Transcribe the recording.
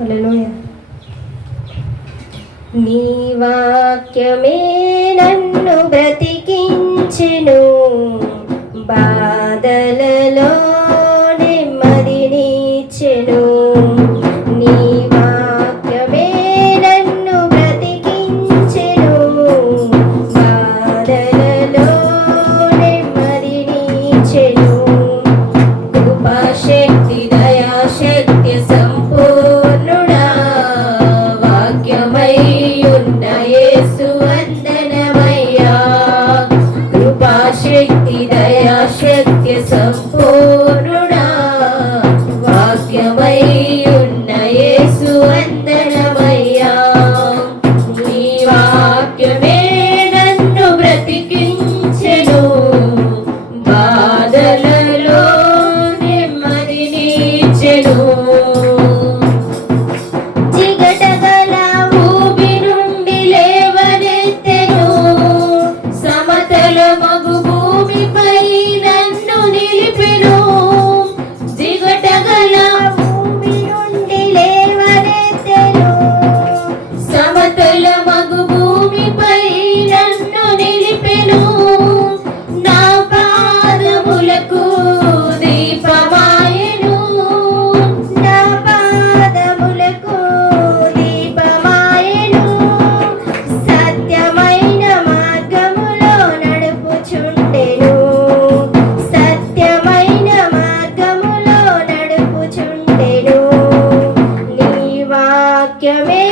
హల్లెలూయా. నీ వాక్యమే నన్ను బ్రతికించెను, బాధలలో నెమ్మదినిచ్చెను. నీ వాక్యమే నన్ను బ్రతికించెను, బాధలలో నెమ్మదినిచ్చెను. కృపాశక్తి దయాశక్తి సంపూర్ణుడా, వాక్యమై ఉన్న యేసు వందనమయ్యా. కృపాశక్తి దయాశక్తి సంపూర్ణుడా, వాక్యమై ఉన్న యేసు వందనమయ్యా. నీ వాక్యమే నన్ను బ్రతికించెను, బాధలలో నెమ్మదినిచ్చెను. జిగటగల ఊబి నుండి లేవనెత్తెను, సమతల మగు భూమిపై నన్ను నిలిపెను. జిగటగల ఊబి నుండి లేవనెత్తెను, సమతల మగు భూమిపై నన్ను నిలిపెను. నా పాదములకు దీపమాయెను, నా పాదములకు దీపమాయెను. సత్యమైన మార్గములో నడుపుచుండెను, సత్యమైన మార్గములో నడుపుచుండెను. నీ వాక్యమే